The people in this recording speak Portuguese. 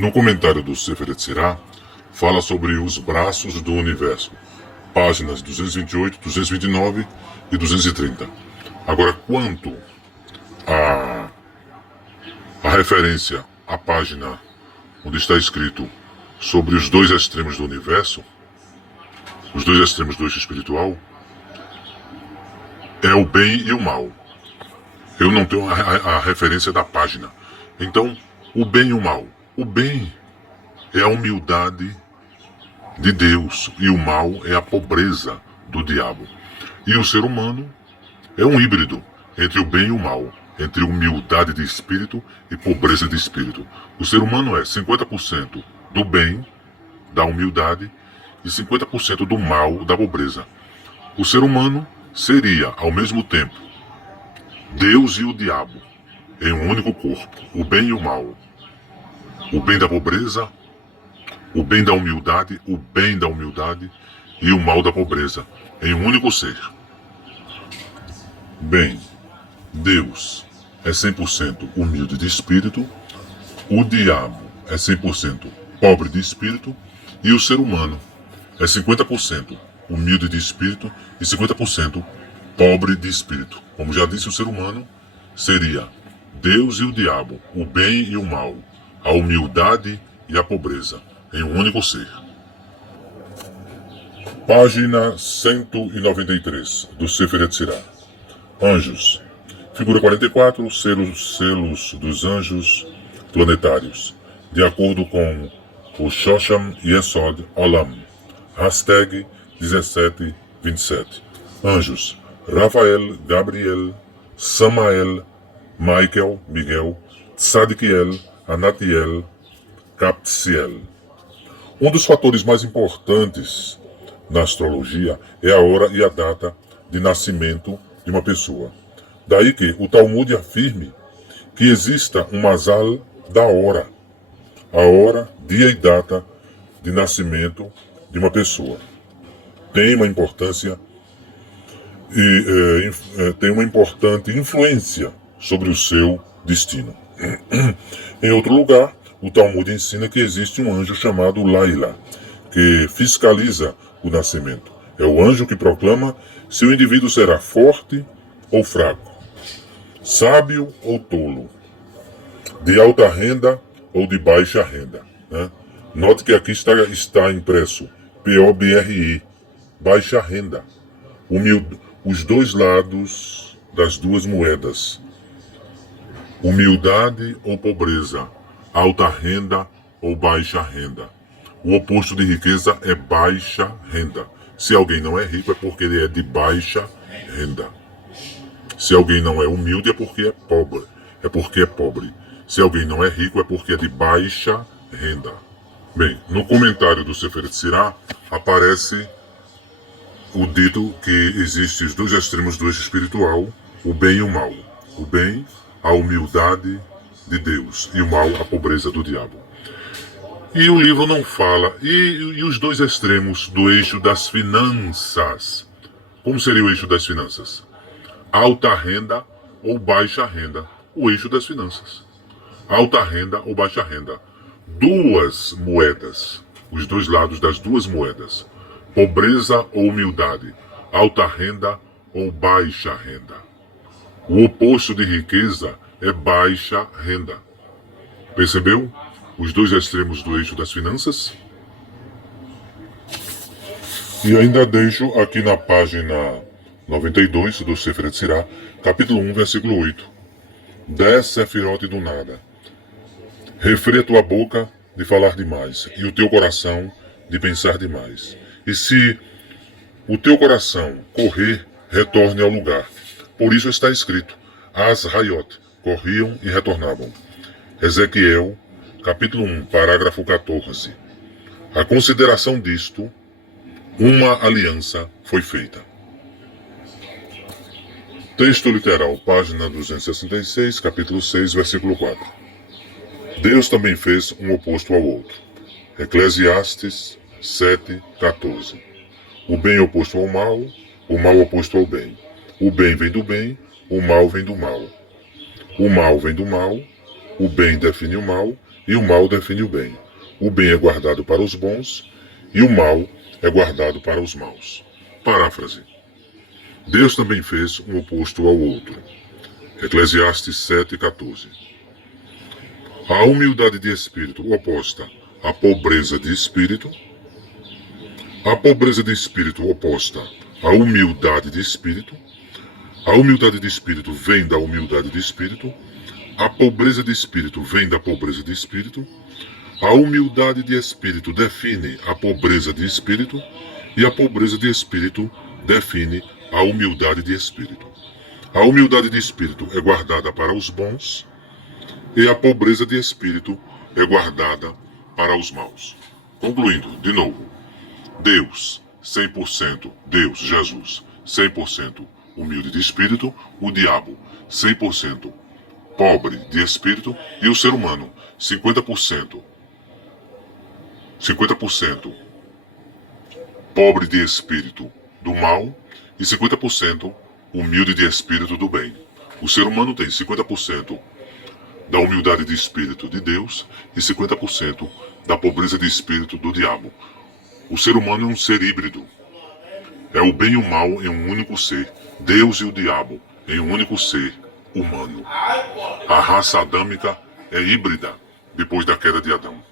No comentário do Sefer Yetzirah, fala sobre os braços do universo, páginas 228, 229 e 230. Agora, quanto a referência à página onde está escrito sobre os dois extremos do universo, os dois extremos do eixo espiritual, é o bem e o mal. Eu não tenho a referência da página. Então, o bem e o mal. O bem é a humildade de Deus e o mal é a pobreza do diabo. E o ser humano é um híbrido entre o bem e o mal, entre humildade de espírito e pobreza de espírito. O ser humano é 50% do bem, da humildade, e 50% do mal, da pobreza. O ser humano seria, ao mesmo tempo, Deus e o diabo, em um único corpo, o bem e o mal. O bem da pobreza, o bem da humildade e o mal da pobreza, em um único ser. Bem, Deus é 100% humilde de espírito, o diabo é 100% pobre de espírito e o ser humano é 50% humilde de espírito e 50% pobre de espírito. Como já disse, o ser humano seria Deus e o diabo, o bem e o mal, a humildade e a pobreza, em um único ser. Página 193 do Sefer Yetzirah. Anjos. Figura 44, selos dos anjos planetários, de acordo com o Shosham Yesod Olam. Hashtag 1727. Anjos. Rafael, Gabriel, Samael, Michael, Miguel, Tzadikiel, Anatiel, Captsiel. Um dos fatores mais importantes na astrologia é a hora e a data de nascimento de uma pessoa. Daí que o Talmud afirme que exista um mazal da hora, a hora, dia e data de nascimento de uma pessoa. Tem uma importância tem uma importante influência sobre o seu destino. Em outro lugar, o Talmud ensina que existe um anjo chamado Laila, que fiscaliza o nascimento. É o anjo que proclama se o indivíduo será forte ou fraco, sábio ou tolo, de alta renda ou de baixa renda. Né? Note que aqui está impresso POBRE, baixa renda, os dois lados das duas moedas, humildade ou pobreza, alta renda ou baixa renda. O oposto de riqueza é baixa renda. Se alguém não é rico é porque ele é de baixa renda. Se alguém não é humilde é porque é pobre. Se alguém não é rico é porque é de baixa renda. Bem, no comentário do Sefer Yetzirah aparece o dito que existem os dois extremos do eixo espiritual, o bem e o mal. O bem, a humildade de Deus, e o mal, a pobreza do diabo. E o livro não fala. E os dois extremos do eixo das finanças? Como seria o eixo das finanças? Alta renda ou baixa renda? O eixo das finanças. Alta renda ou baixa renda? Duas moedas. Os dois lados das duas moedas. Pobreza ou humildade? Alta renda ou baixa renda? O oposto de riqueza é baixa renda. Percebeu? Os dois extremos do eixo das finanças? E ainda deixo aqui na página 92 do Sefer Yetzirah, capítulo 1, versículo 8. 10 Sefirot do nada. Refreia tua boca de falar demais, e o teu coração de pensar demais. E se o teu coração correr, retorne ao lugar. Por isso está escrito, as Hayot corriam e retornavam. Ezequiel, capítulo 1, parágrafo 14. A consideração disto, uma aliança foi feita. Texto literal, página 266, capítulo 6, versículo 4. Deus também fez um oposto ao outro. Eclesiastes 7, 14. O bem oposto ao mal, o mal oposto ao bem. O bem vem do bem, o mal vem do mal. O mal vem do mal, o bem define o mal, e o mal define o bem. O bem é guardado para os bons e o mal é guardado para os maus. Paráfrase. Deus também fez um oposto ao outro. Eclesiastes 7,14. A humildade de espírito oposta à pobreza de espírito. A pobreza de espírito oposta à humildade de espírito. A humildade de espírito vem da humildade de espírito. A pobreza de espírito vem da pobreza de espírito. A humildade de espírito define a pobreza de espírito. E a pobreza de espírito define a humildade de espírito. A humildade de espírito é guardada para os bons. E a pobreza de espírito é guardada para os maus. Concluindo, de novo. Deus, 100%, Deus, Jesus, 100% humilde de espírito, o diabo, 100% pobre de espírito e o ser humano, 50% pobre de espírito do mal e 50% humilde de espírito do bem. O ser humano tem 50% da humildade de espírito de Deus e 50% da pobreza de espírito do diabo. O ser humano é um ser híbrido. É o bem e o mal em um único ser. Deus e o diabo em um único ser humano. A raça adâmica é híbrida depois da queda de Adão.